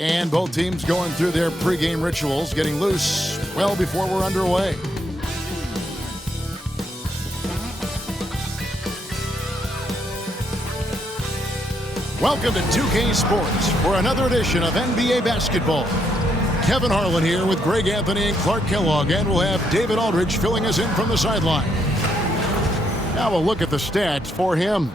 And both teams going through their pregame rituals, getting loose well before we're underway. Welcome to 2K Sports for another edition of NBA basketball. Kevin Harlan here with Greg Anthony and Clark Kellogg, and we'll have David Aldridge filling us in from the sideline. Now we'll look at the stats for him.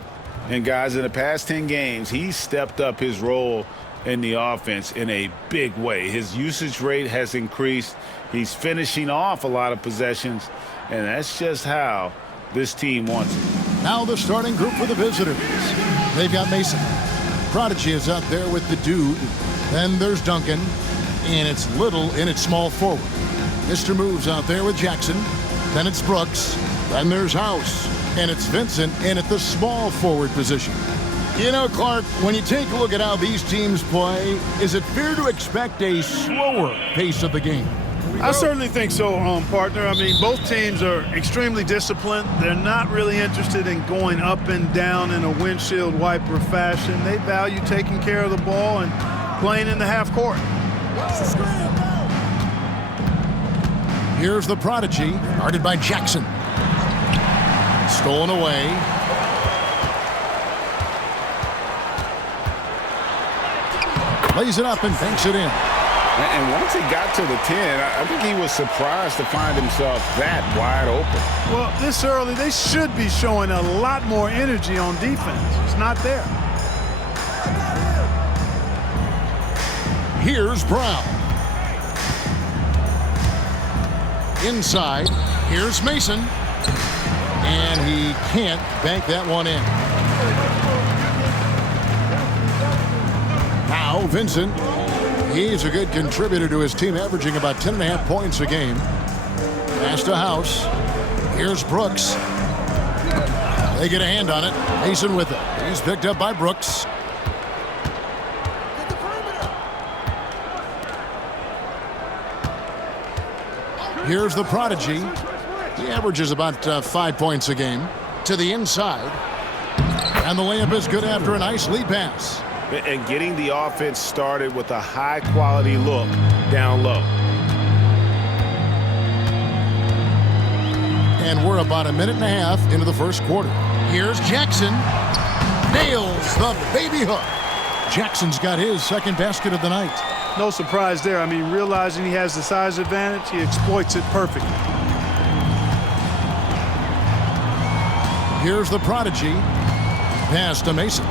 And guys, in the past 10 games, he's stepped up his role in the offense in a big way. His usage rate has increased. He's finishing off a lot of possessions, and that's just how this team wants it. Now the starting group for the visitors. They've got Mason. Prodigy is out there with the dude. Then there's Duncan. And it's Little in its small forward. Mr. Moves out there with Jackson. Then it's Brooks. Then there's House. And it's Vincent in at the small forward position. You know, Clark, when you take a look at how these teams play, is it fair to expect a slower pace of the game? I certainly think so, partner. I mean, both teams are extremely disciplined. They're not really interested in going up and down in a windshield wiper fashion. They value taking care of the ball and playing in the half court. Here's the Prodigy, guarded by Jackson. Stolen away. Lays it up and banks it in. And once he got to the 10, I think he was surprised to find himself that wide open. Well, this early, they should be showing a lot more energy on defense. It's not there. Here's Brown. Inside, here's Mason. And he can't bank that one in. Now Vincent. He's a good contributor to his team, averaging about 10.5 points a game. Pass to House. Here's Brooks. They get a hand on it. Mason with it. He's picked up by Brooks. Here's the Prodigy. He averages about 5 points a game. To the inside. And the layup is good after a nice lead pass. And getting the offense started with a high-quality look down low. And we're about a minute and a half into the first quarter. Here's Jackson. Nails the baby hook. Jackson's got his second basket of the night. No surprise there. I mean, realizing he has the size advantage, he exploits it perfectly. Here's the Prodigy. Pass to Mason.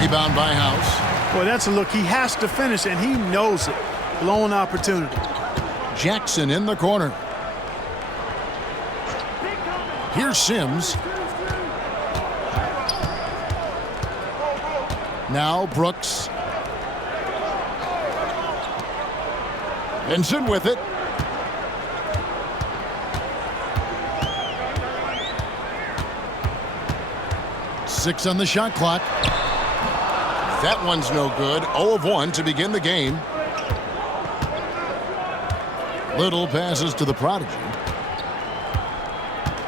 Rebound by House. Boy, that's a look he has to finish, and he knows it. Blown opportunity. Jackson in the corner. Here's Sims. Now Brooks. Vincent with it. Six on the shot clock. That one's no good. 0 of 1 to begin the game. Little passes to the Prodigy.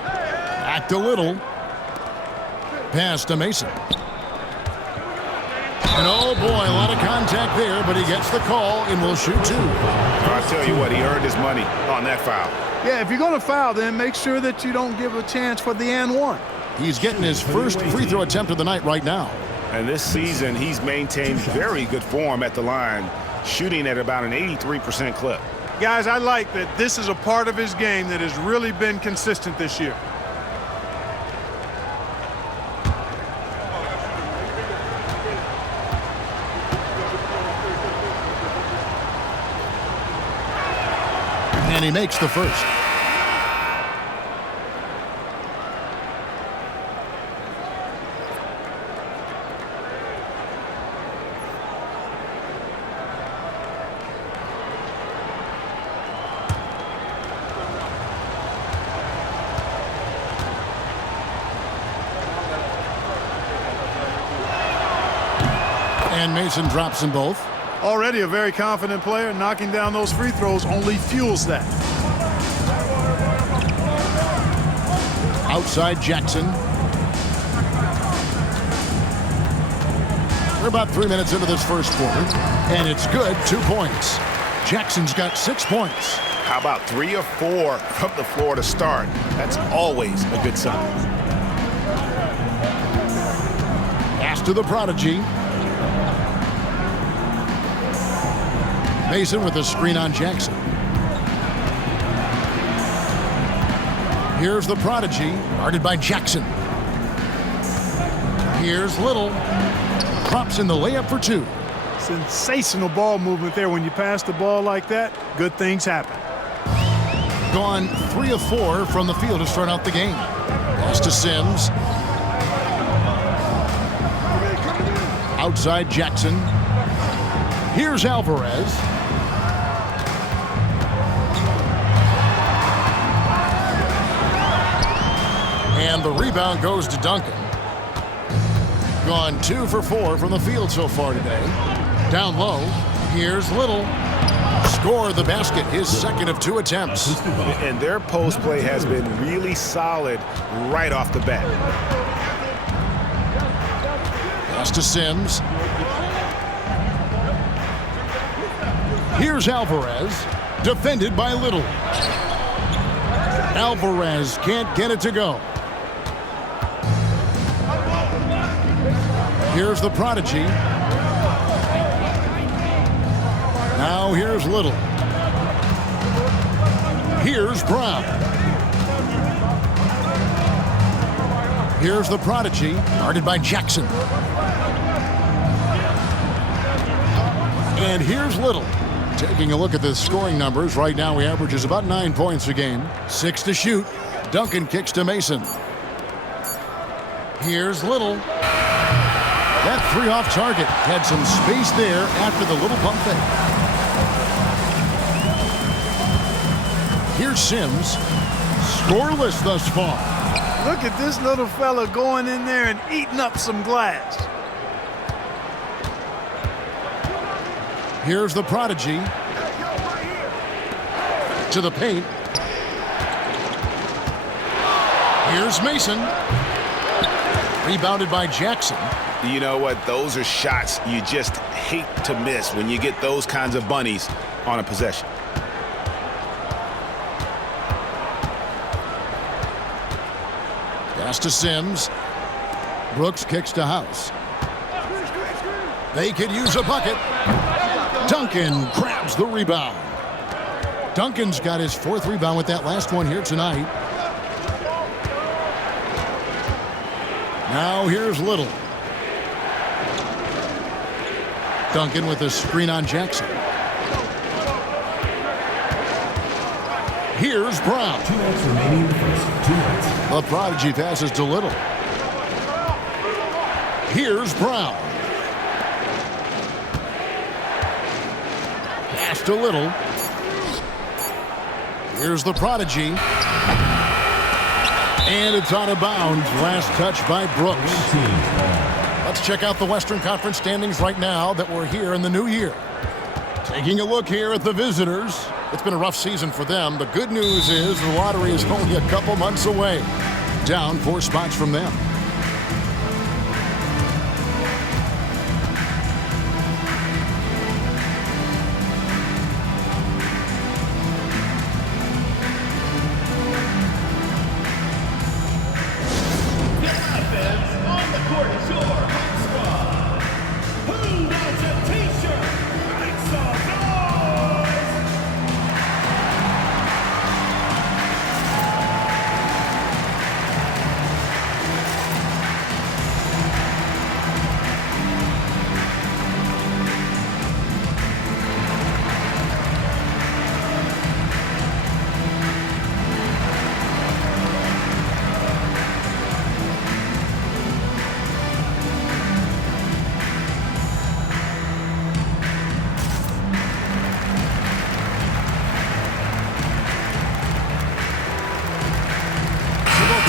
Back to Little. Pass to Mason. And oh boy, a lot of contact there, but he gets the call and will shoot two. I'll tell you what, he earned his money on that foul. Yeah, if you're going to foul, then make sure that you don't give a chance for the and one. He's getting his first free throw attempt of the night right now. And this season, he's maintained very good form at the line, shooting at about an 83% clip. Guys, I like that this is a part of his game that has really been consistent this year. And he makes the first. And Mason drops them both. Already a very confident player. Knocking down those free throws only fuels that. Outside Jackson. We're about 3 minutes into this first quarter, and it's good. 2 points. Jackson's got 6 points. How about 3 or 4 from the floor to start? That's always a good sign. Pass to the prodigy. Mason with a screen on Jackson. Here's the prodigy, guarded by Jackson. Here's Little. Drops in the layup for 2. Sensational ball movement there. When you pass the ball like that, good things happen. Gone 3 of 4 from the field to start out the game. Pass to Sims. Outside Jackson. Here's Alvarez. And the rebound goes to Duncan. Gone 2 for 4 from the field so far today. Down low. Here's Little. Score the basket, his second of 2 attempts. And their post play has been really solid right off the bat. Pass to Sims. Here's Alvarez, defended by Little. Alvarez can't get it to go. Here's the prodigy. Now here's Little. Here's Brown. Here's the prodigy, guarded by Jackson. And here's Little. Taking a look at the scoring numbers, right now he averages about 9 points a game. 6 to shoot. Duncan kicks to Mason. Here's Little. That 3 off target had some space there after the little pump fake. Here's Sims. Scoreless thus far. Look at this little fella going in there and eating up some glass. Here's the prodigy. To the paint. Here's Mason. Rebounded by Jackson. You know what? Those are shots you just hate to miss when you get those kinds of bunnies on a possession. Pass to Sims. Brooks kicks to House. They could use a bucket. Duncan grabs the rebound. Duncan's got his 4th rebound with that last one here tonight. Now here's Little. Duncan with a screen on Jackson. Here's Brown. 2 minutes remaining in the first. 2 minutes. The prodigy passes to Little. Here's Brown. Pass to Little. Here's the prodigy. And it's out of bounds. Last touch by Brooks. Let's check out the Western Conference standings right now that we're here in the new year. Taking a look here at the visitors. It's been a rough season for them. The good news is the lottery is only a couple months away. Down 4 spots from them.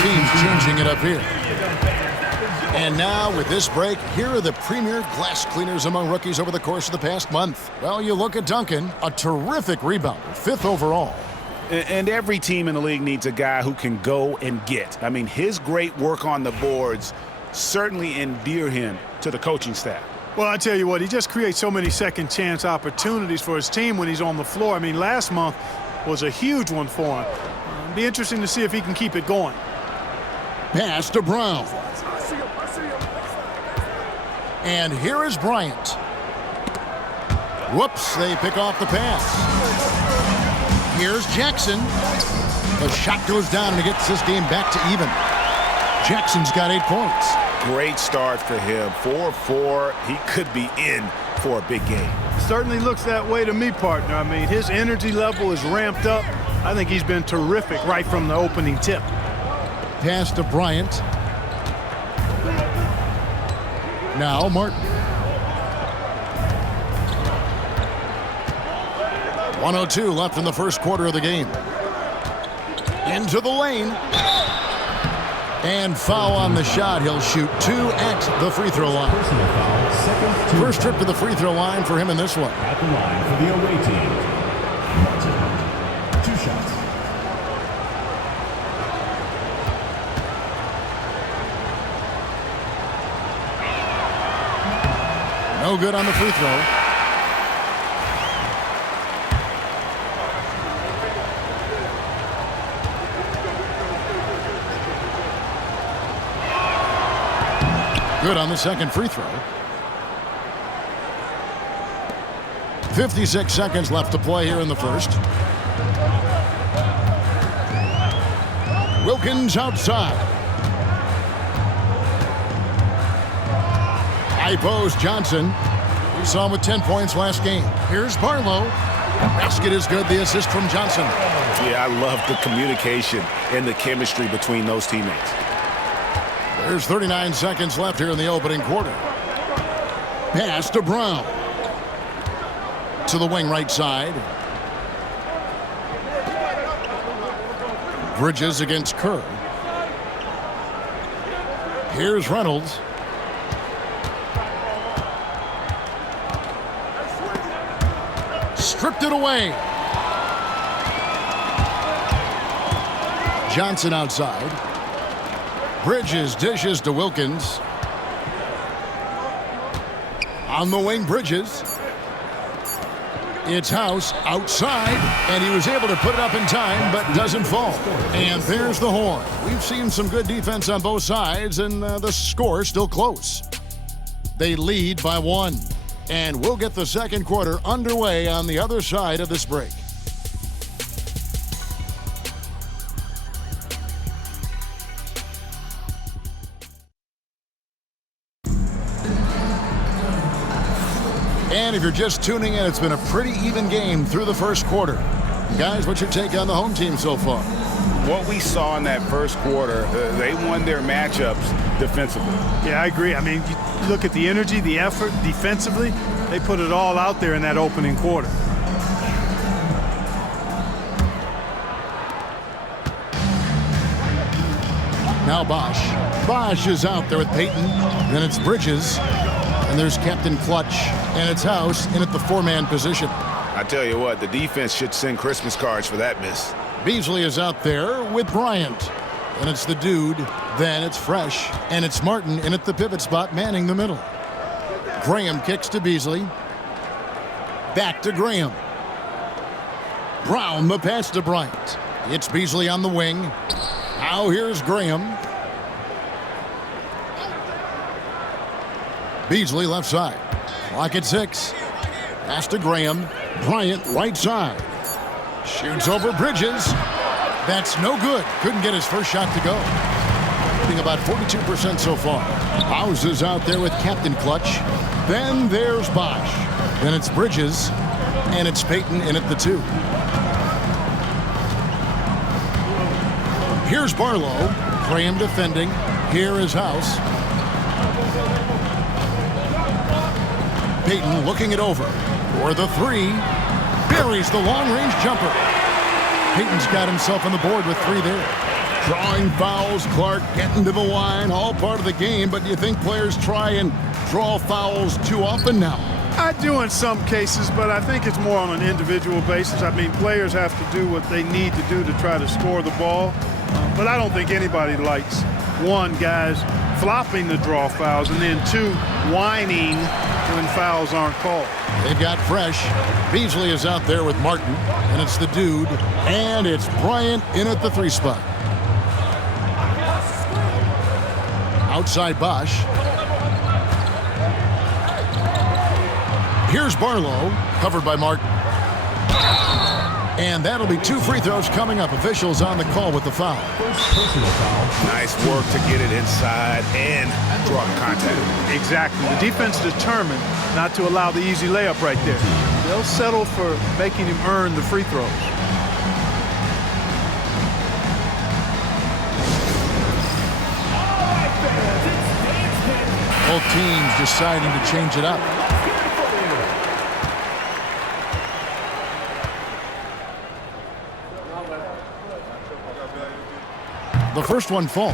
Teams changing it up here. And now with this break, here are the premier glass cleaners among rookies over the course of the past month. Well, you look at Duncan, a terrific rebounder, 5th overall. And every team in the league needs a guy who can go and get. I mean, his great work on the boards certainly endear him to the coaching staff. Well, I tell you what, he just creates so many second chance opportunities for his team when he's on the floor. I mean, last month was a huge one for him. Be interesting to see if he can keep it going. Pass to Brown. And here is Bryant. Whoops, they pick off the pass. Here's Jackson. The shot goes down and it gets this game back to even. Jackson's got 8 points. Great start for him. 4-4. He could be in for a big game. Certainly looks that way to me, partner. I mean, his energy level is ramped up. I think he's been terrific right from the opening tip. Pass to Bryant. Now Martin. 1:02 left in the first quarter of the game. Into the lane. And foul on the shot. He'll shoot 2 at the free throw line. Personal foul, second team. First trip to the free throw line for him in this one. At the line for the away team. Martin. 2 shots. No good on the free throw. Good on the second free throw. 56 seconds left to play here in the first. Wilkins outside. High post Johnson. We saw him with 10 points last game. Here's Barlow. Basket is good. The assist from Johnson. Yeah, I love the communication and the chemistry between those teammates. There's 39 seconds left here in the opening quarter. Pass to Brown. To the wing right side. Bridges against Kerr. Here's Reynolds. Stripped it away. Johnson outside. Bridges dishes to Wilkins. On the wing, Bridges. It's House outside, and he was able to put it up in time, but doesn't fall. And there's the horn. We've seen some good defense on both sides, and the score still close. They lead by 1, and we'll get the second quarter underway on the other side of this break. And if you're just tuning in, it's been a pretty even game through the first quarter. Guys, what's your take on the home team so far? What we saw in that first quarter, they won their matchups defensively. Yeah, I agree. I mean, you look at the energy, the effort defensively, they put it all out there in that opening quarter. Now Bosch. Bosch is out there with Payton. Then it's Bridges. And there's Captain Clutch. And it's House in at the 4-man position. I tell you what, the defense should send Christmas cards for that miss. Beasley is out there with Bryant. And it's the dude. Then it's Fresh. And it's Martin in at the pivot spot, manning the middle. Graham kicks to Beasley. Back to Graham. Brown, the pass to Bryant. It's Beasley on the wing. Now here's Graham. Beasley left side. Clock at 6. Pass to Graham. Bryant right side. Shoots over Bridges. That's no good. Couldn't get his first shot to go. Shooting about 42% so far. House is out there with Captain Clutch. Then there's Bosch. Then it's Bridges. And it's Payton in at the 2. Here's Barlow. Graham defending. Here is House. Payton looking it over for the 3. Buries the long-range jumper. Payton's got himself on the board with 3 there. Drawing fouls, Clark getting to the line, all part of the game, but do you think players try and draw fouls too often now? I do in some cases, but I think it's more on an individual basis. I mean, players have to do what they need to do to try to score the ball, but I don't think anybody likes one, guys flopping the draw fouls, and then two, whining when fouls aren't called. They've got Fresh. Beasley is out there with Martin, and it's the dude, and it's Bryant in at the 3 spot. Outside Bosch. Here's Barlow, covered by Martin. And that'll be 2 free throws coming up. Officials on the call with the foul. First personal foul. Nice work to get it inside and draw the contact. Exactly. The defense determined not to allow the easy layup right there. They'll settle for making him earn the free throws. Both teams deciding to change it up. The first one falls.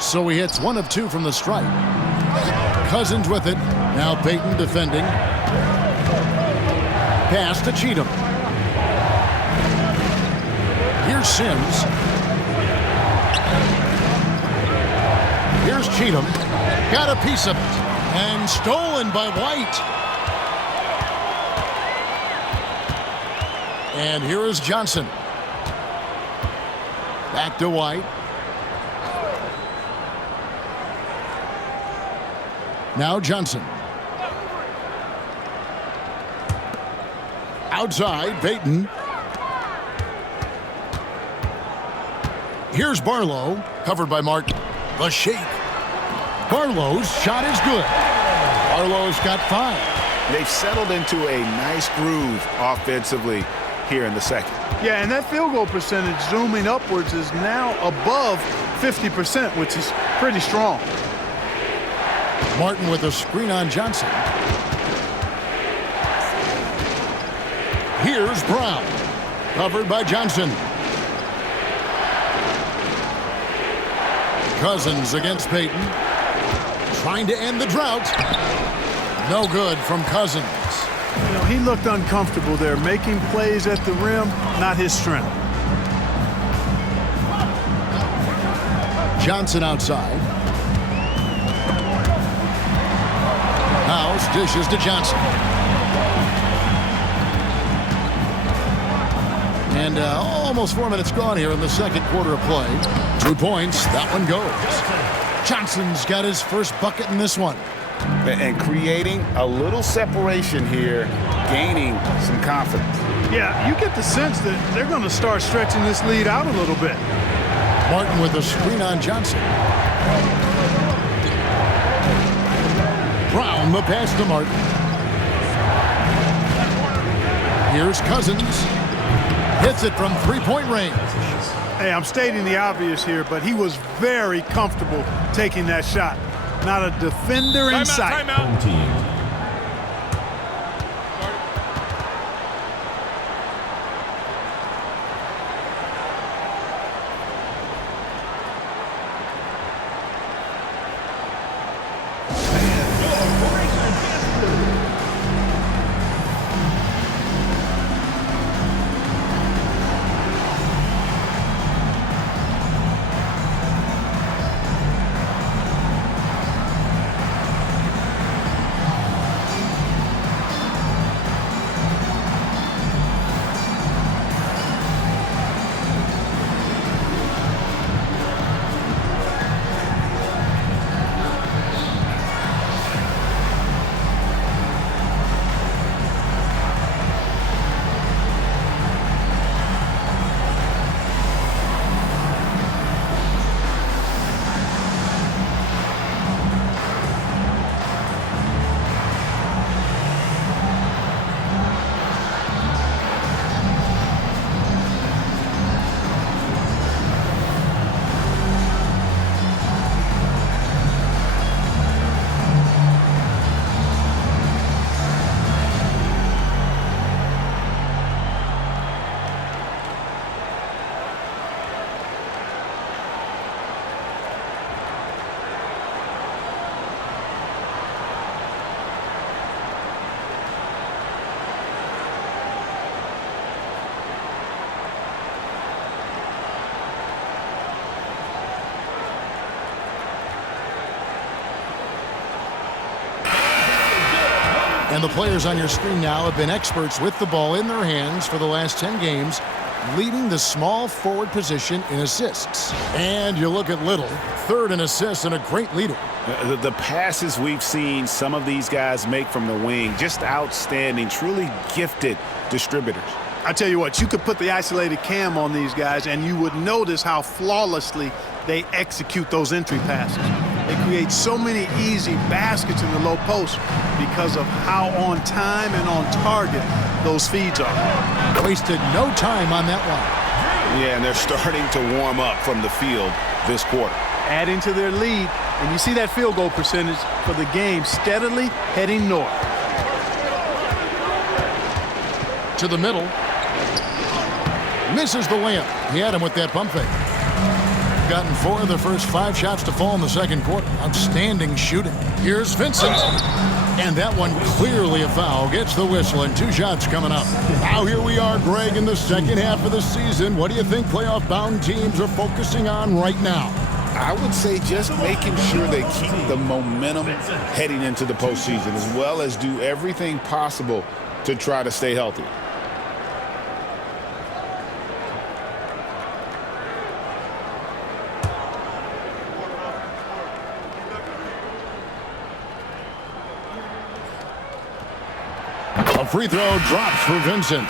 So he hits 1 of 2 from the stripe. Cousins with it. Now Payton defending. Pass to Cheatham. Here's Sims. Here's Cheatham. Got a piece of it. And stolen by White. And here is Johnson. Back to White. Now Johnson. Outside, Payton. Here's Barlow, covered by Martin. The shake. Barlow's shot is good. Barlow's got 5. They've settled into a nice groove offensively here in the second. Yeah, and that field goal percentage zooming upwards is now above 50%, which is pretty strong. Martin with a screen on Johnson. Here's Brown, covered by Johnson. Cousins against Payton. Trying to end the drought. No good from Cousins. You know, he looked uncomfortable there, making plays at the rim, not his strength. Johnson outside. House dishes to Johnson. And almost 4 minutes gone here in the second quarter of play. 2 points. That one goes. Johnson's got his first bucket in this one. And creating a little separation here, gaining some confidence. Yeah, you get the sense that they're going to start stretching this lead out a little bit. Martin with a screen on Johnson. Brown, the pass to Martin. Here's Cousins. Hits it from 3-point range. Hey, I'm stating the obvious here, but he was very comfortable taking that shot. Not a defender in sight. Home team. And the players on your screen now have been experts with the ball in their hands for the last 10 games, leading the small forward position in assists. And you look at Little, third in assists and a great leader. The passes we've seen some of these guys make from the wing, just outstanding, truly gifted distributors. I tell you what, you could put the isolated cam on these guys and you would notice how flawlessly they execute those entry passes. They create so many easy baskets in the low post because of how on time and on target those feeds are. Wasted no time on that one. Yeah, and they're starting to warm up from the field this quarter. Adding to their lead, and you see that field goal percentage for the game steadily heading north. To the middle. Misses the layup. He had him with that pump fake. Gotten 4 of the first 5 shots to fall in the second quarter. Outstanding shooting. Here's Vincent. And that one clearly a foul. Gets the whistle and 2 shots coming up. Now here we are, Greg, in the second half of the season. What do you think playoff-bound teams are focusing on right now? I would say just making sure they keep the momentum heading into the postseason, as well as do everything possible to try to stay healthy. A free throw drops for Vincent.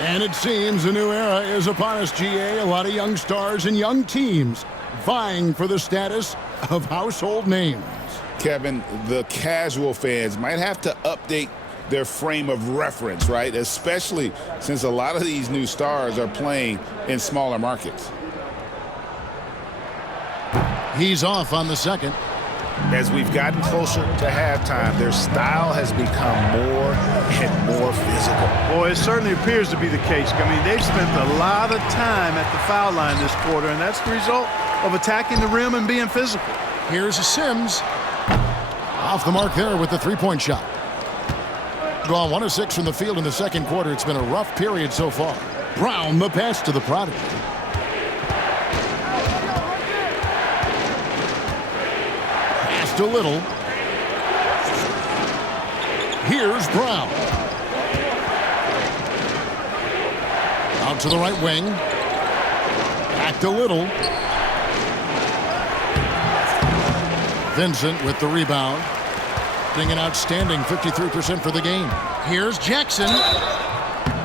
And it seems a new era is upon us, GA. A lot of young stars and young teams vying for the status of household names. Kevin, the casual fans might have to update their frame of reference, right? Especially since a lot of these new stars are playing in smaller markets. He's off on the second. As we've gotten closer to halftime, their style has become more and more physical. Boy, it certainly appears to be the case. I mean, they've spent a lot of time at the foul line this quarter, and that's the result of attacking the rim and being physical. Here's a Sims. Off the mark there with the three-point shot. Gone 1 of 6 from the field in the second quarter. It's been a rough period so far. Brown, the pass to the prodigy. Pass to Little. Here's Brown. Out to the right wing. Back to Little. Vincent with the rebound. Doing an outstanding 53% for the game. Here's Jackson.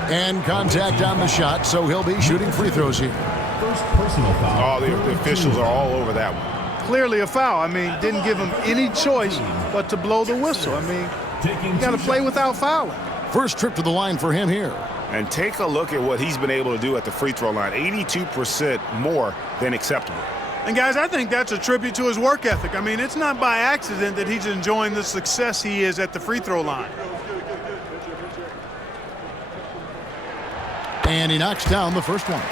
And contact on the shot, so he'll be shooting free throws here. First personal foul. Oh, the officials are all over that one. Clearly a foul. I mean, didn't give him any choice but to blow the whistle. I mean, you got to play without fouling. First trip to the line for him here. And take a look at what he's been able to do at the free throw line. 82% more than acceptable. And, guys, I think that's a tribute to his work ethic. I mean, it's not by accident that he's enjoying the success he is at the free throw line. And he knocks down the first one.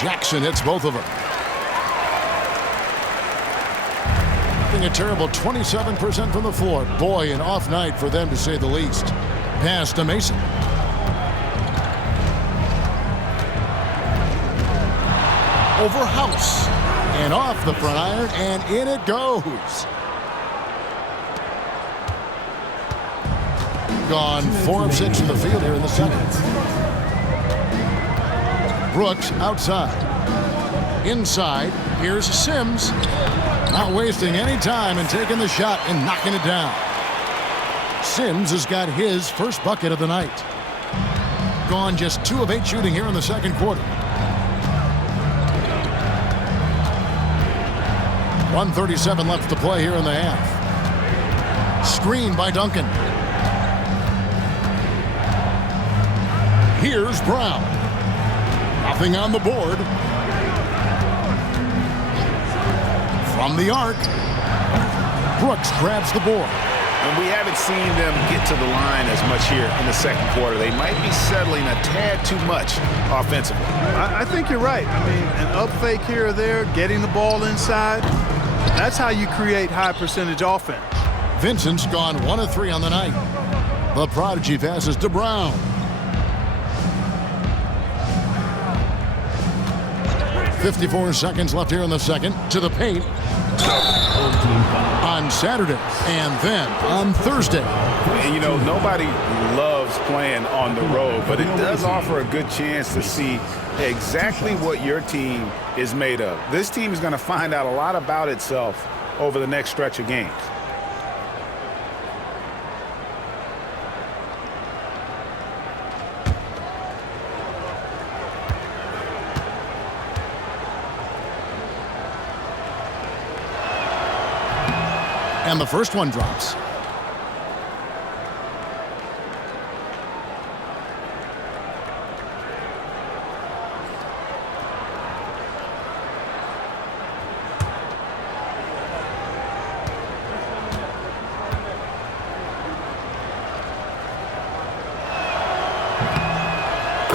Jackson hits both of them. A terrible 27% from the floor. Boy, an off night for them to say the least. Pass to Mason. Over House. And off the front iron, and in it goes. Gone 4 of 6 from the field here in the second. Brooks outside. Inside, here's Sims. Not wasting any time and taking the shot and knocking it down. Sims has got his first bucket of the night. Gone just 2 of 8 shooting here in the second quarter. 1:37 left to play here in the half. Screen by Duncan. Here's Brown. Nothing on the board. From the arc, Brooks grabs the board. And we haven't seen them get to the line as much here in the second quarter. They might be settling a tad too much offensively. I think you're right. I mean, an up fake here or there, getting the ball inside. That's how you create high percentage offense. Vincent's gone 1 of 3 on the night. The prodigy passes to Brown. 54 seconds left here in the second. To the paint. On Saturday and then on Thursday. And you know, nobody loves playing on the road, but it does offer a good chance to see exactly what your team is made of. This team is going to find out a lot about itself over the next stretch of games. And the first one drops.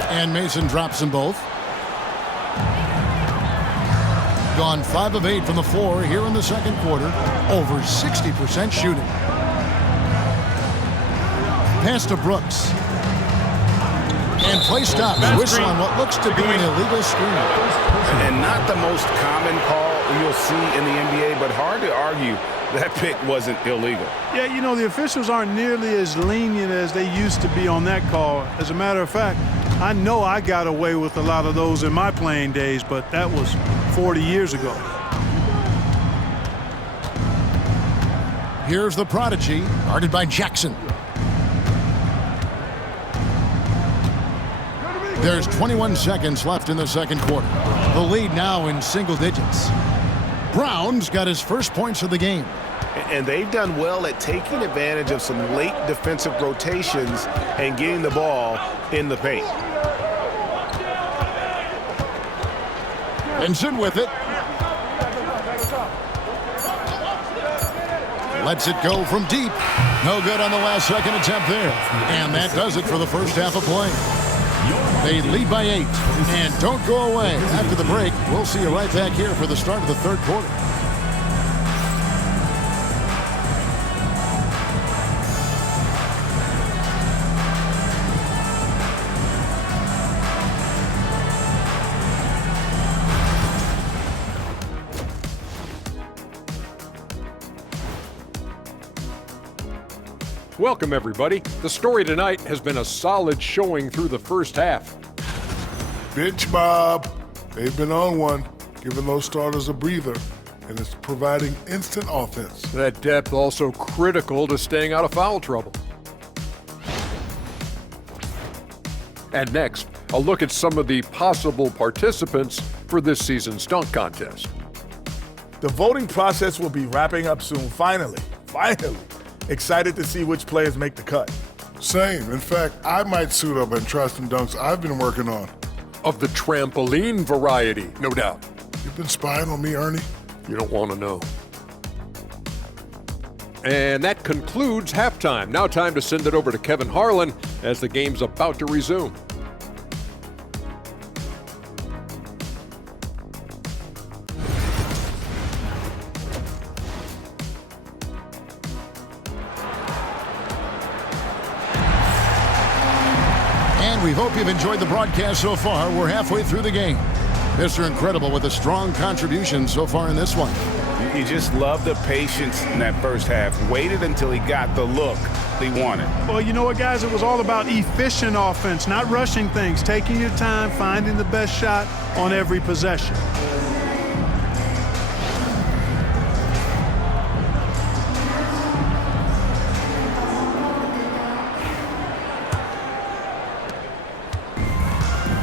And Mason drops them both. Gone 5 of 8 from the floor here in the second quarter. Over 60% shooting. Pass to Brooks. And play stops. Whistle on what looks to be an illegal screen. And not the most common call you'll see in the NBA, but hard to argue that pick wasn't illegal. Yeah, you know, the officials aren't nearly as lenient as they used to be on that call. As a matter of fact, I know I got away with a lot of those in my playing days, but that was 40 years ago. Here's the prodigy, guarded by Jackson. There's 21 seconds left in the second quarter. The lead now in single digits. Brown's got his first points of the game. And they've done well at taking advantage of some late defensive rotations and getting the ball in the paint. Vincent with it. Lets it go from deep. No good on the last second attempt there. And that does it for the first half of play. They lead by 8. And don't go away. After the break, we'll see you right back here for the start of the third quarter. Welcome, everybody. The story tonight has been a solid showing through the first half. Bench Bob. They've been on one, giving those starters a breather, and it's providing instant offense. That depth also critical to staying out of foul trouble. And next, a look at some of the possible participants for this season's dunk contest. The voting process will be wrapping up soon. Finally. Excited to see which players make the cut. Same. In fact, I might suit up and try some dunks I've been working on. Of the trampoline variety, no doubt. You've been spying on me, Ernie? You don't want to know. And that concludes halftime. Now time to send it over to Kevin Harlan as the game's about to resume. We hope you've enjoyed the broadcast so far. We're halfway through the game. Mr. Incredible with a strong contribution so far in this one. You just love the patience in that first half. Waited until he got the look he wanted. Well, you know what, guys? It was all about efficient offense, not rushing things, taking your time, finding the best shot on every possession.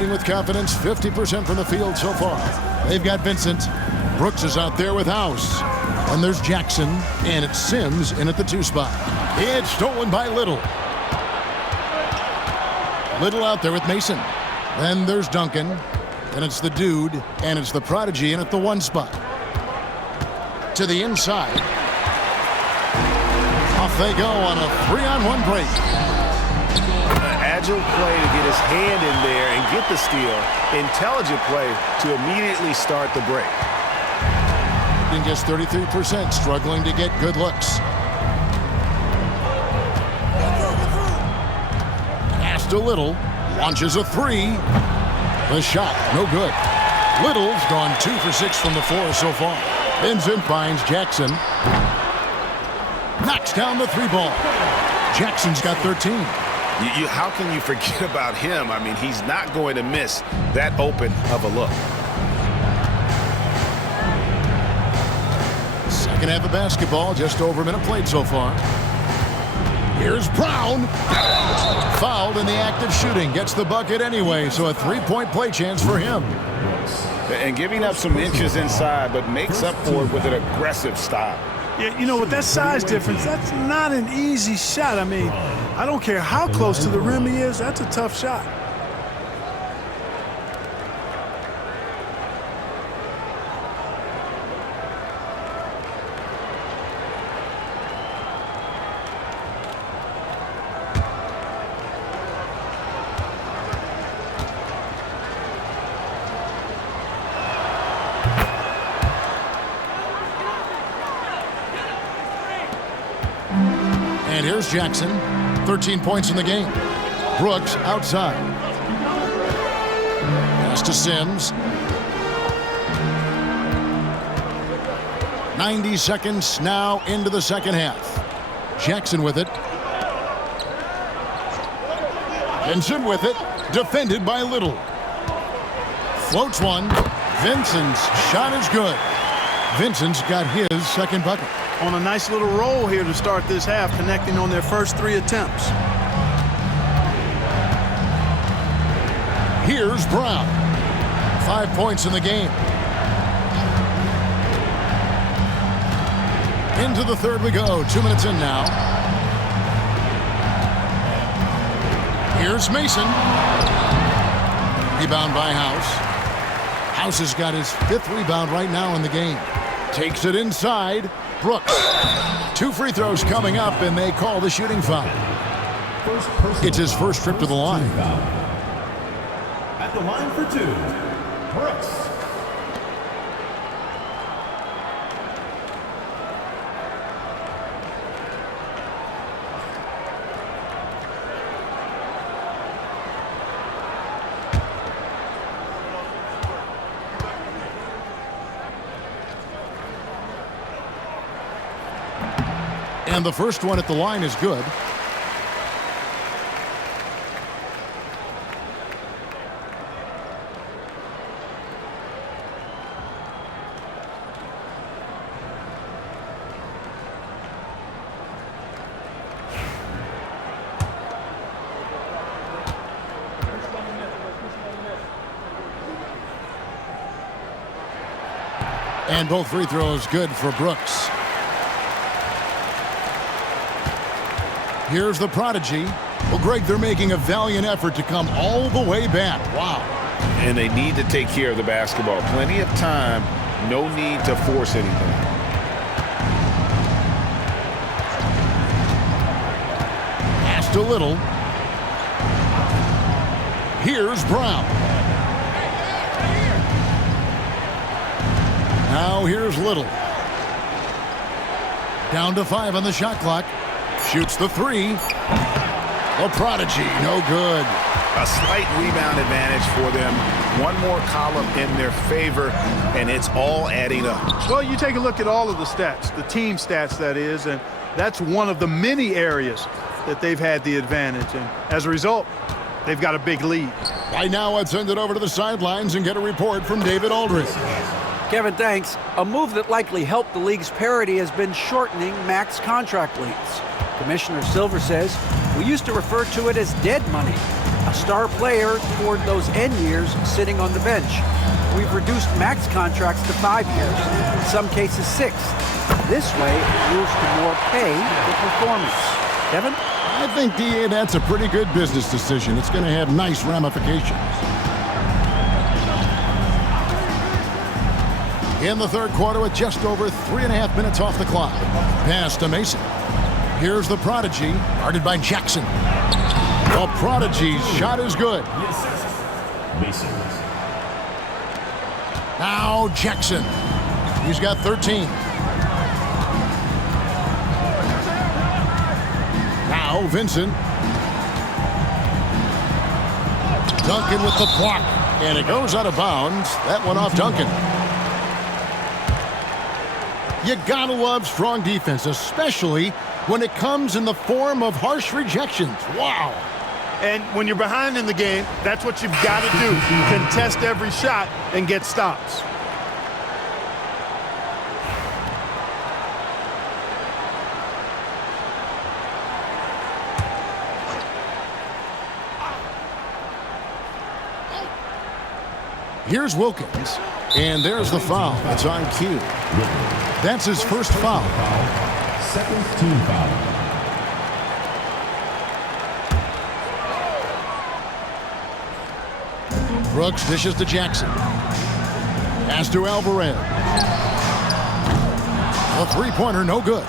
With confidence, 50% from the field so far. They've got Vincent. Brooks is out there with House. And there's Jackson, and it's Sims in at the 2 spot. It's stolen by Little. Little out there with Mason. Then there's Duncan. And it's the dude, and it's the prodigy in at the 1 spot. To the inside. Off they go on a 3-on-1 break. Agile play to get his hand in there and get the steal. Intelligent play to immediately start the break. shooting just 33%, struggling to get good looks. Pass to Little, launches a three. The shot, no good. Little's gone 2 for 6 from the floor so far. Vincent finds Jackson. Knocks down the three ball. Jackson's got 13. How can you forget about him? I mean, he's not going to miss that open of a look. Second half of basketball, just over a minute played so far. Here's Brown. Fouled in the act of shooting. Gets the bucket anyway, so a three-point play chance for him. And giving up some inches inside, but makes up for it with an aggressive stop. Yeah, you know, with that size difference, that's not an easy shot. I mean, I don't care how close to the rim he is, that's a tough shot. And here's Jackson, 13 points in the game. Brooks outside. Pass to Sims. 90 seconds now into the second half. Jackson with it. Vincent with it. Defended by Little. Floats one. Vincent's shot is good. Vincent's got his second bucket. On a nice little roll here to start this half, connecting on their first 3 attempts. Here's Brown. 5 points in the game. Into the third we go. 2 minutes in now. Here's Mason. Rebound by House. House has got his 5th rebound right now in the game. Takes it inside. Brooks. 2 free throws coming up, and they call the shooting foul. It's his first trip to the line. At the line for 2, Brooks. And the first one at the line is good. And both free throws good for Brooks. Here's the prodigy. Well, Greg, they're making a valiant effort to come all the way back. Wow. And they need to take care of the basketball. Plenty of time. No need to force anything. Pass to Little. Here's Brown. Now here's Little. Down to 5 on the shot clock. Shoots the 3. The prodigy, no good. A slight rebound advantage for them. One more column in their favor, and it's all adding up. Well, you take a look at all of the stats, the team stats that is, and that's one of the many areas that they've had the advantage. And as a result, they've got a big lead. Right now, let's send it over to the sidelines and get a report from David Aldridge. Kevin, thanks. A move that likely helped the league's parity has been shortening max contract lengths. Commissioner Silver says, we used to refer to it as dead money, a star player toward those end years sitting on the bench. We've reduced max contracts to 5 years, in some cases 6. This way, it moves to more pay for performance. Kevin? I think, DA, that's a pretty good business decision. It's going to have nice ramifications. In the third quarter with just over 3.5 minutes off the clock. Pass to Mason. Here's the prodigy, guarded by Jackson. The prodigy's shot is good. Mason. Now Jackson. He's got 13. Now Vincent. Duncan with the block. And it goes out of bounds. That went off Duncan. You gotta love strong defense, especially when it comes in the form of harsh rejections. Wow. And when you're behind in the game, that's what you've got to do. Contest every shot and get stops. Here's Wilkins, and there's the foul. It's on cue. That's his first foul. Second team foul. Brooks dishes to Jackson. Pass to Alvarez. A three-pointer, no good.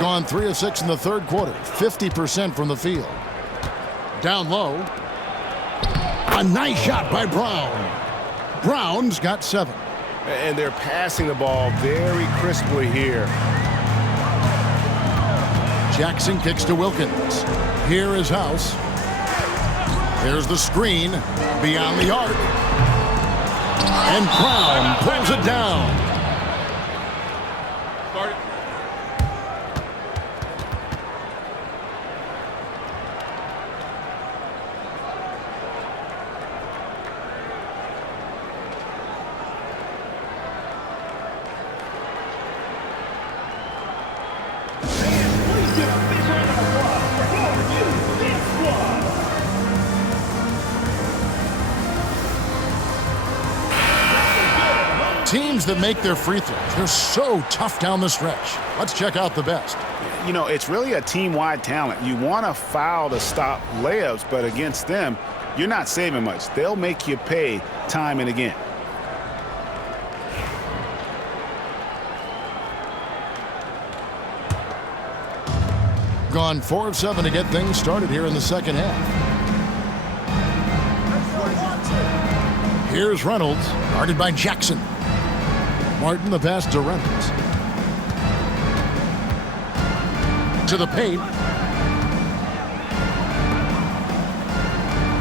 Gone 3 of 6 in the third quarter. 50% from the field. Down low. A nice shot by Brown. Brown's got 7. And they're passing the ball very crisply here. Jackson kicks to Wilkins. Here is House. There's the screen beyond the arc. And Brown pulls it down. Teams that make their free throws, they're so tough down the stretch. Let's check out the best. You know, it's really a team-wide talent. You want to foul to stop layups, but against them, you're not saving much. They'll make you pay time and again. Gone 4 of 7 to get things started here in the second half. Here's Reynolds, guarded by Jackson. Martin the pass to Reynolds. To the paint.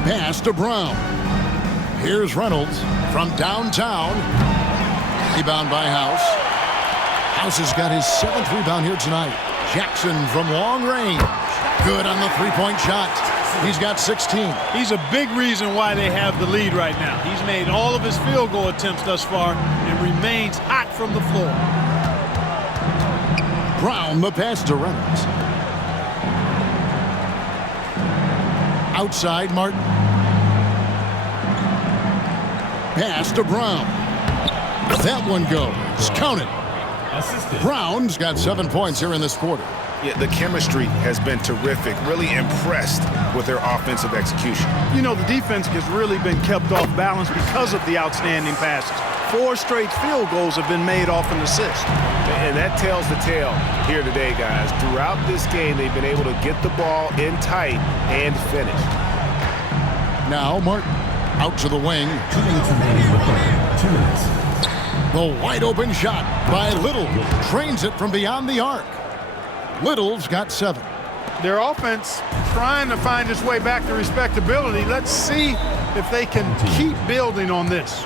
Pass to Brown. Here's Reynolds from downtown. Rebound by House. House has got his 7th rebound here tonight. Jackson from long range. Good on the three-point shot. He's got 16. He's a big reason why they have the lead right now. He's made all of his field goal attempts thus far and remains hot from the floor. Brown the pass to Reynolds. Outside Martin. Pass to Brown. That one goes. Count it. Brown's got 7 points here in this quarter. Yeah, the chemistry has been terrific. Really impressed with their offensive execution. You know, the defense has really been kept off balance because of the outstanding passes. 4 straight field goals have been made off an assist. And that tells the tale here today, guys. Throughout this game, they've been able to get the ball in tight and finish. Now Martin out to the wing. 2 minutes. The wide open shot by Little. Trains it from beyond the arc. Little's got 7. Their offense trying to find its way back to respectability. Let's see if they can keep building on this.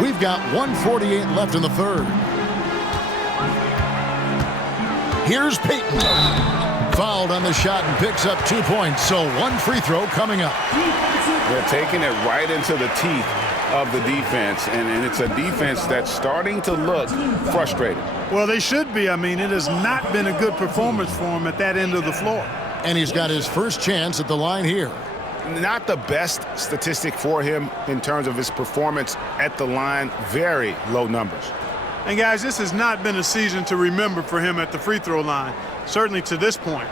We've got 1:48 left in the third. Here's Payton. fouled on the shot and picks up 2 points. So one free throw coming up. They're taking it right into the teeth of the defense, and it's a defense that's starting to look frustrated. Well, they should be. I mean, it has not been a good performance for him at that end of the floor. And he's got his first chance at the line here. Not the best statistic for him in terms of his performance at the line. Very low numbers. And guys, this has not been a season to remember for him at the free throw line, certainly to this point.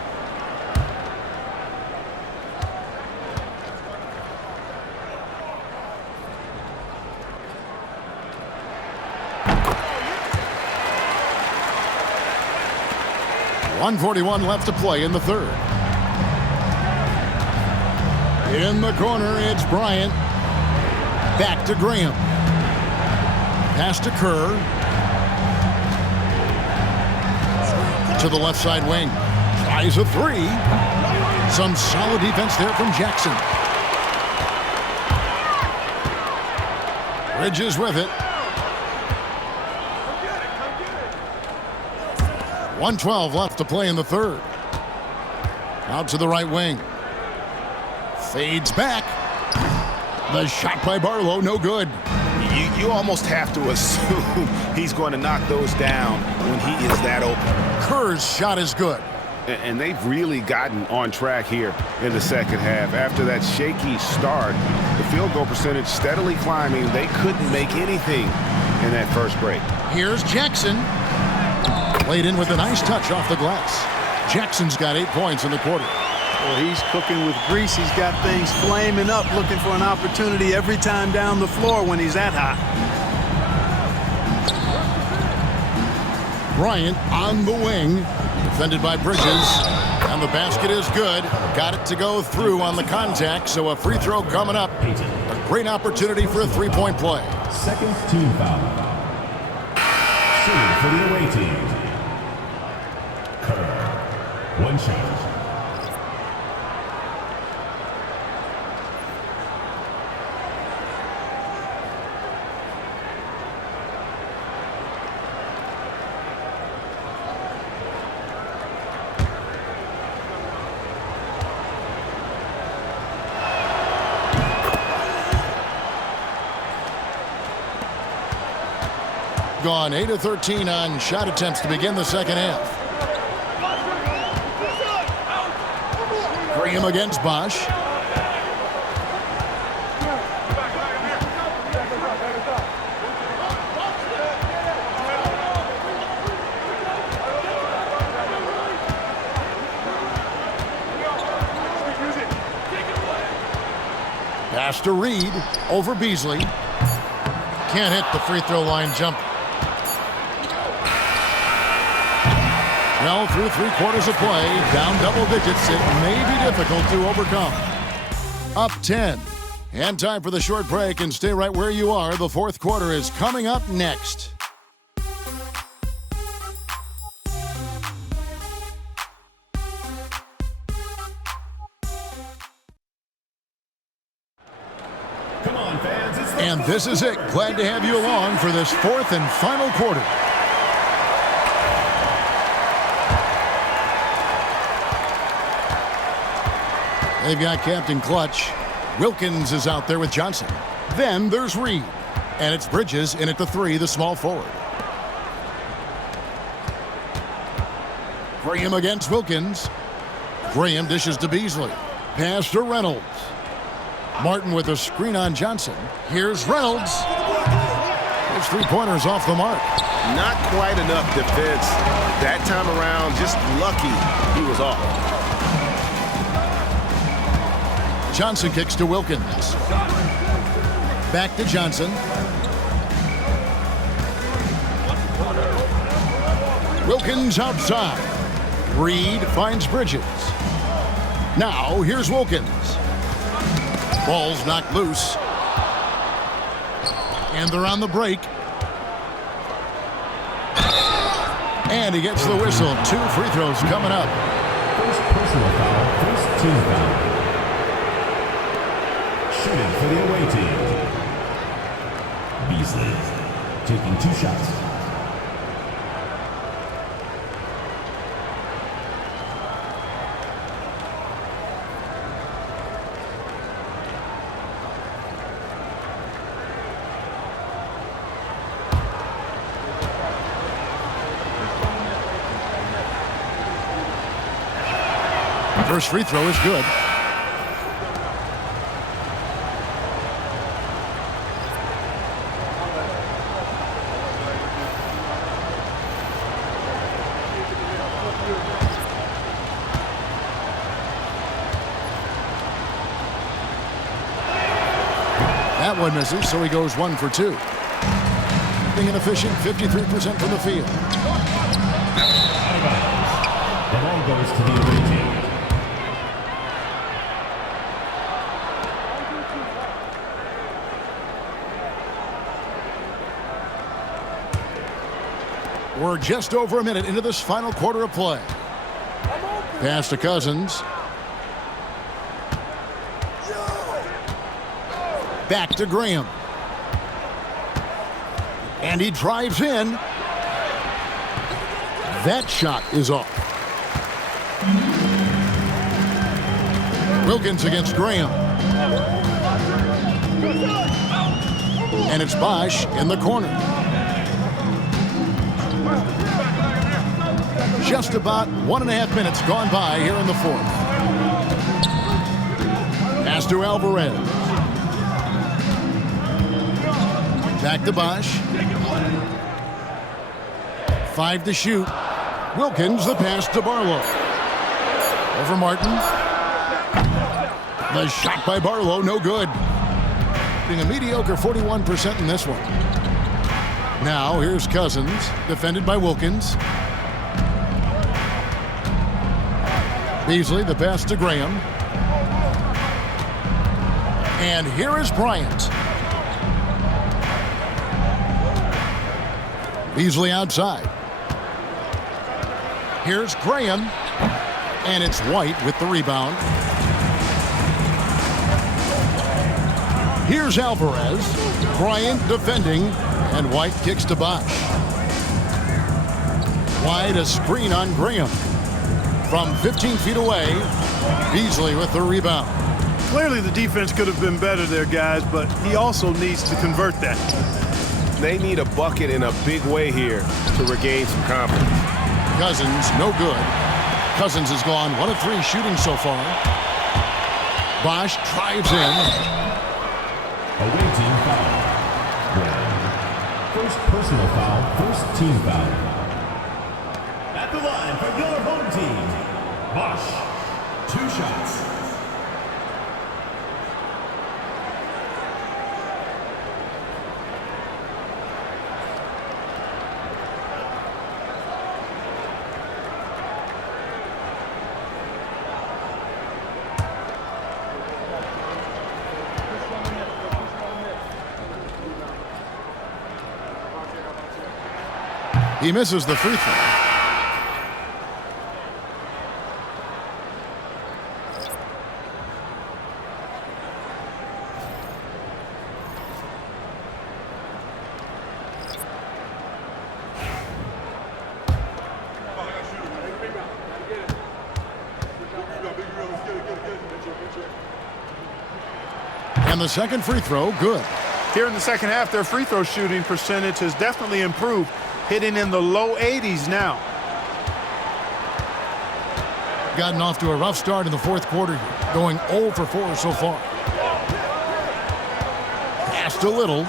.141 left to play in the third. In the corner, it's Bryant. Back to Graham. Pass to Kerr. To the left side wing. Tries a three. Some solid defense there from Jackson. Bridges with it. 1:12 left to play in the third. Out to the right wing. Fades back. The shot by Barlow, no good. You almost have to assume he's going to knock those down when he is that open. Kerr's shot is good. And they've really gotten on track here in the second half. After that shaky start, the field goal percentage steadily climbing. They couldn't make anything in that first break. Here's Jackson. Played in with a nice touch off the glass. Jackson's got 8 points in the quarter. Well, he's cooking with grease. He's got things flaming up, looking for an opportunity every time down the floor when he's that hot. Bryant on the wing. Defended by Bridges. And the basket is good. Got it to go through on the contact, so a free throw coming up. A great opportunity for a three-point play. Second team foul. Shooting for the away team. Kerr. One shot. Gone 8 of 13 on shot attempts to begin the second half. Graham against Bosch. Pass to Reed over Beasley. Can't hit the free throw line jumper. Well, through 3/4 of play, down double digits, it may be difficult to overcome. Up 10. And time for the short break, and stay right where you are. The fourth quarter is coming up next. Come on, fans. And this is it. Glad to have you along for this fourth and final quarter. They've got Captain Clutch. Wilkins is out there with Johnson. Then there's Reed. And it's Bridges in at the three, the small forward. Graham against Wilkins. Graham dishes to Beasley. Pass to Reynolds. Martin with a screen on Johnson. Here's Reynolds. His three-pointers off the mark. Not quite enough defense that time around. Just lucky he was off. Johnson kicks to Wilkins. Back to Johnson. Wilkins outside. Reed finds Bridges. Now here's Wilkins. Ball's knocked loose. And they're on the break. And he gets the whistle. 2 free throws coming up. First personal foul, first team foul. Shooting for the away team. Beasley taking 2 shots. First free throw is good. That one misses, so he goes 1 for 2. Being inefficient, 53% from the field. The ball goes to the away team. We're just over a minute into this final quarter of play. Pass to Cousins. Back to Graham. And he drives in. That shot is off. Wilkins against Graham. And it's Bosch in the corner. Just about 1.5 minutes gone by here in the fourth. Pass to Alvarez. Back to Bosch. 5 to shoot. Wilkins, the pass to Barlow. Over Martin. The shot by Barlow, no good. Being a mediocre 41% in this one. Now here's Cousins, defended by Wilkins. Beasley, the pass to Graham. And here is Bryant. Beasley outside. Here's Graham. And it's White with the rebound. Here's Alvarez. Bryant defending. And White kicks to Bosch. Wide, a screen on Graham. From 15 feet away, Beasley with the rebound. Clearly the defense could have been better there, guys, but he also needs to convert that. They need a bucket in a big way here to regain some confidence. Cousins, no good. Cousins has gone 1 of 3 shooting so far. Bosch drives in. Away team foul. First personal foul, first team foul. At the line for your home team, Bosch. 2 shots. He misses the free throw. And the second free throw, good. Here in the second half, their free throw shooting percentage has definitely improved, hitting in the low 80s now. Gotten off to a rough start in the fourth quarter here, going 0 for 4 so far. Pass to Little.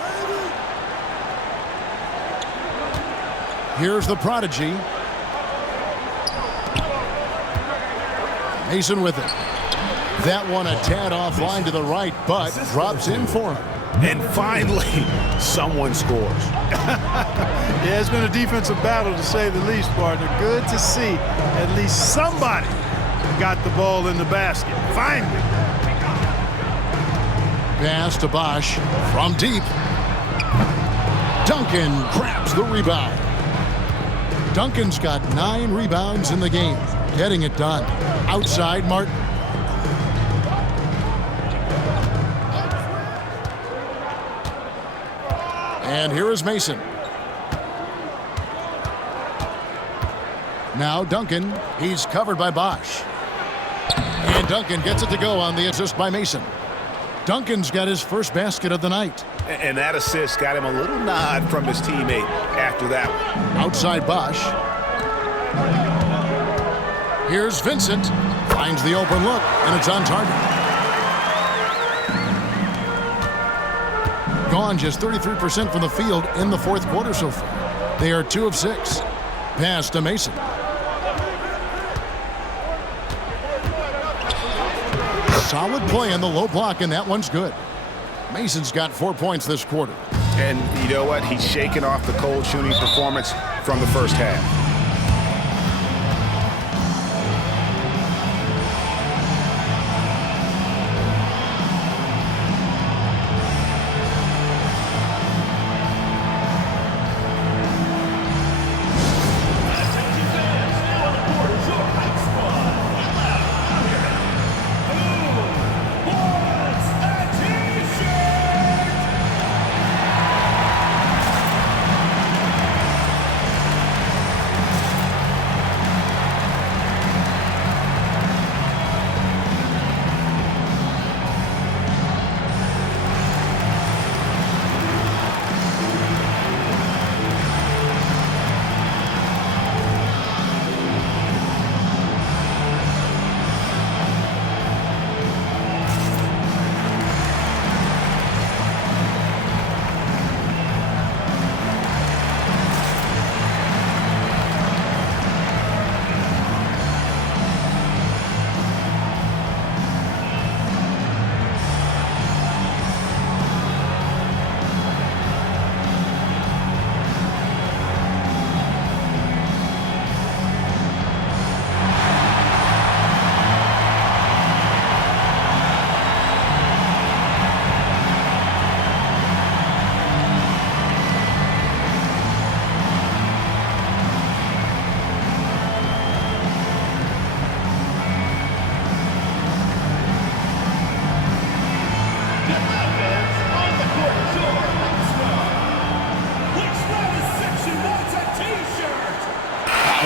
Here's the prodigy. Mason with it. That one a tad offline to the right, but drops in for him. And finally, someone scores. Yeah, it's been a defensive battle to say the least, partner. Good to see at least somebody got the ball in the basket. Finally. Pass to Bosch from deep. Duncan grabs the rebound. Duncan's got 9 rebounds in the game, getting it done. Outside Martin. And here is Mason. Now Duncan, he's covered by Bosch. And Duncan gets it to go on the assist by Mason. Duncan's got his first basket of the night. And that assist got him a little nod from his teammate after that one. Outside Bosch. Here's Vincent. Finds the open look, and it's on target. Gone just 33% from the field in the fourth quarter so far. They are 2 of 6. Pass to Mason. Solid play in the low block, and that one's good. Mason's got 4 points this quarter. And you know what? He's shaking off the cold shooting performance from the first half.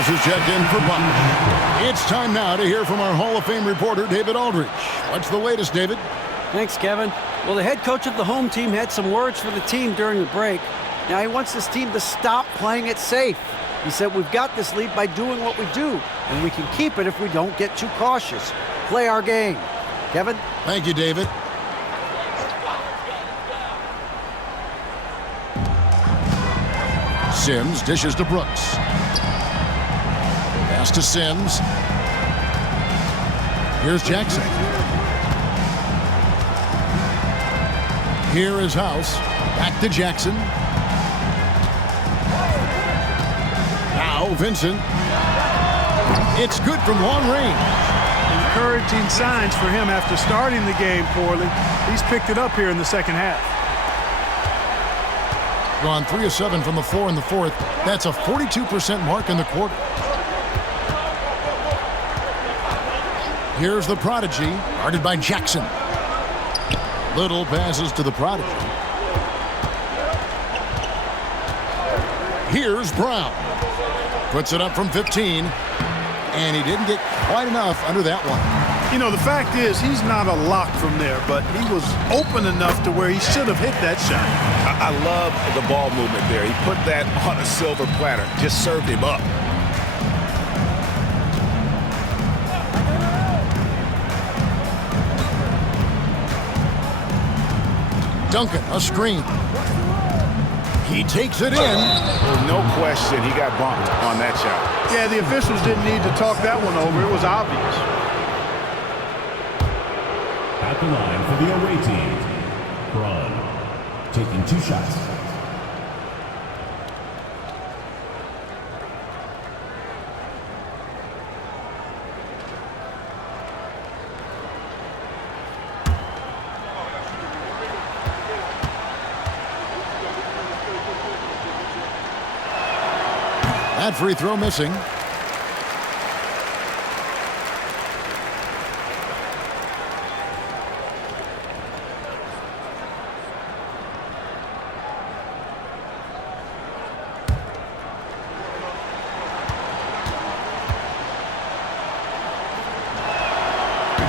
Bowser's check in for Buck. It's time now to hear from our Hall of Fame reporter, David Aldridge. What's the latest, David? Thanks, Kevin. Well, the head coach of the home team had some words for the team during the break. Now, he wants this team to stop playing it safe. He said, we've got this lead by doing what we do, and we can keep it if we don't get too cautious. Play our game. Kevin? Thank you, David. Sims dishes to Brooks. Pass to Sims. Here's Jackson. Here is House. Back to Jackson. Now Vincent. It's good from long range. Encouraging signs for him after starting the game poorly. He's picked it up here in the second half. Gone 3 of 7 from the floor in the fourth. That's a 42% mark in the quarter. Here's the prodigy, guarded by Jackson. Little passes to the prodigy. Here's Brown. Puts it up from 15, and he didn't get quite enough under that one. You know, the fact is he's not a lock from there, but he was open enough to where he should have hit that shot. I love the ball movement there. He put that on a silver platter, just served him up. Duncan, a screen. He takes it in. No question, he got bumped on that shot. Yeah, the officials didn't need to talk that one over. It was obvious. At the line for the away team, Braun, taking 2 shots. That free throw missing.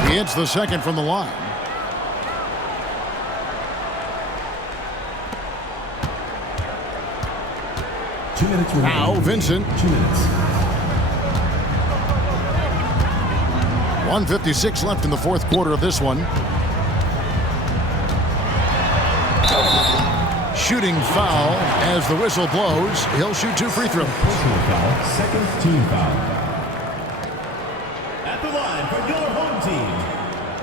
He hits the second from the line. Now Vincent. 2 minutes. 1:56 left in the fourth quarter of this one. Shooting foul as the whistle blows. He'll shoot 2 free throws. Personal foul, second team foul. At the line for your home team,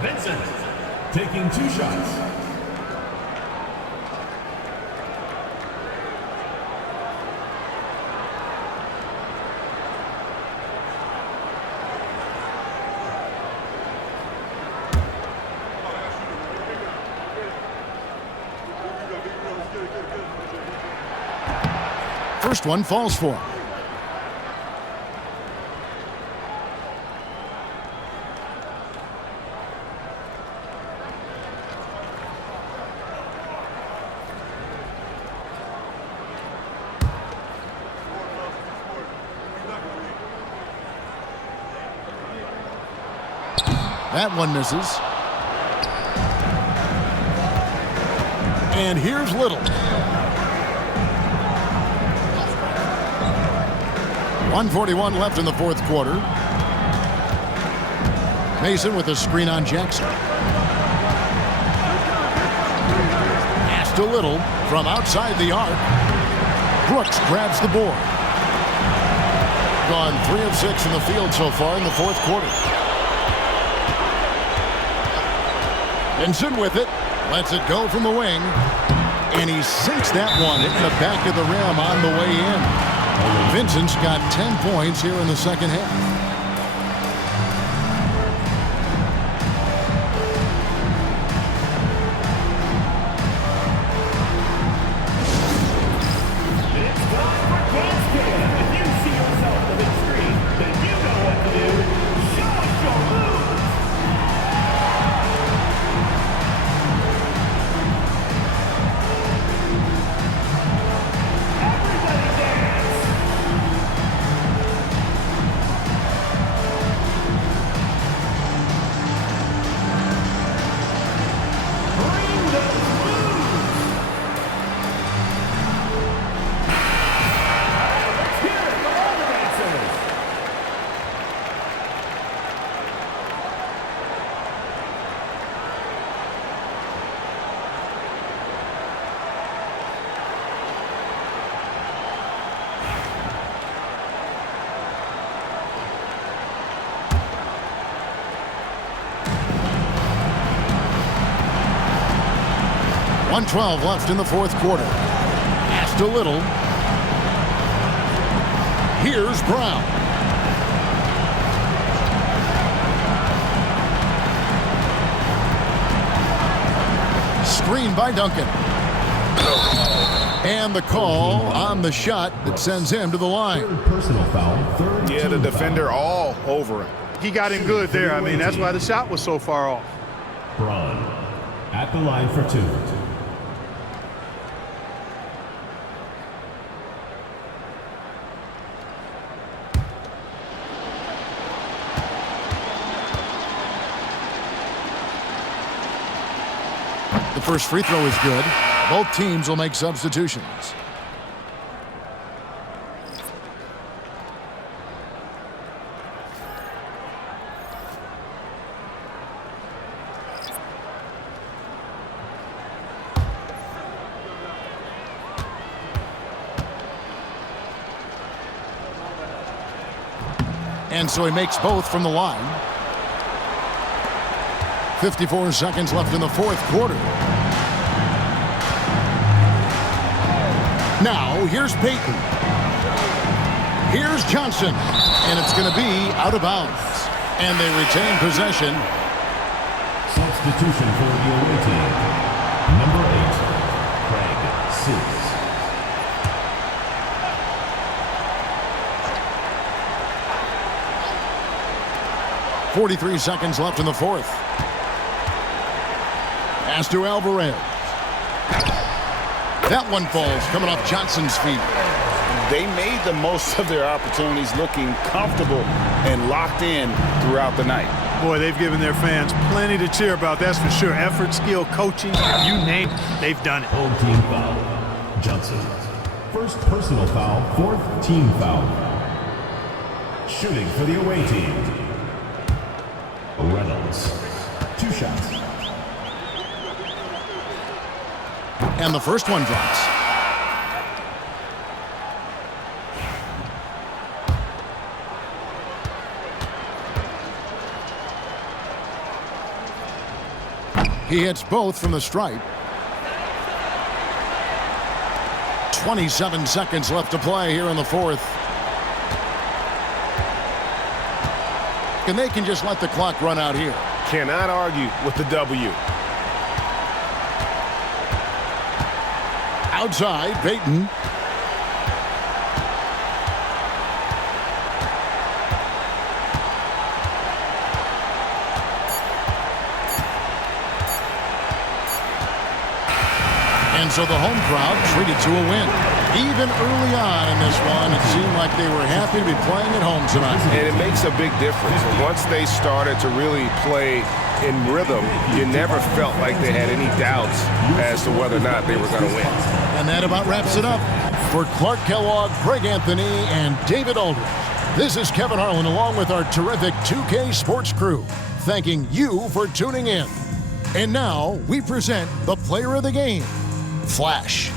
Vincent, taking 2 shots. First one falls for him. That one misses. And here's Little. 1:41 left in the fourth quarter. Mason with a screen on Jackson. Pass to Little from outside the arc. Brooks grabs the board. Gone 3 of 6 in the field so far in the fourth quarter. Vincent with it. Lets it go from the wing. And he sinks that one in the back of the rim on the way in. Vincent's got 10 points here in the second half. .12 left in the fourth quarter. Pass to Little. Here's Brown. Screen by Duncan. And the call on the shot that sends him to the line. Personal foul, third Yeah, the team defender foul. all over him. He got him good there. I mean, that's why the shot was so far off. Braun at the line for 2. The first free throw is good. Both teams will make substitutions. And so he makes both from the line. 54 seconds left in the fourth quarter. Now, here's Payton. Here's Johnson. And it's going to be out of bounds. And they retain possession. Substitution for the away team. Number 8, Craig Sears. 43 seconds left in the fourth. Pass to Alvarez. That one falls, coming off Johnson's feet. They made the most of their opportunities, looking comfortable and locked in throughout the night. Boy, they've given their fans plenty to cheer about, that's for sure. Effort, skill, coaching, you name it, they've done it. Home team foul. Johnson. First personal foul, fourth team foul. Shooting for the away team. Reynolds. 2 shots. And the first one drops. He hits both from the stripe. 27 seconds left to play here in the fourth. And they can just let the clock run out here. Cannot argue with the W. Outside, Peyton. And so the home crowd treated to a win. Even early on in this one, it seemed like they were happy to be playing at home tonight. And it makes a big difference. Once they started to really play in rhythm, you never felt like they had any doubts as to whether or not they were going to win. And that about wraps it up. For Clark Kellogg, Craig Anthony, and David Aldridge, this is Kevin Harlan along with our terrific 2K Sports crew, thanking you for tuning in. And now we present the player of the game, Flash.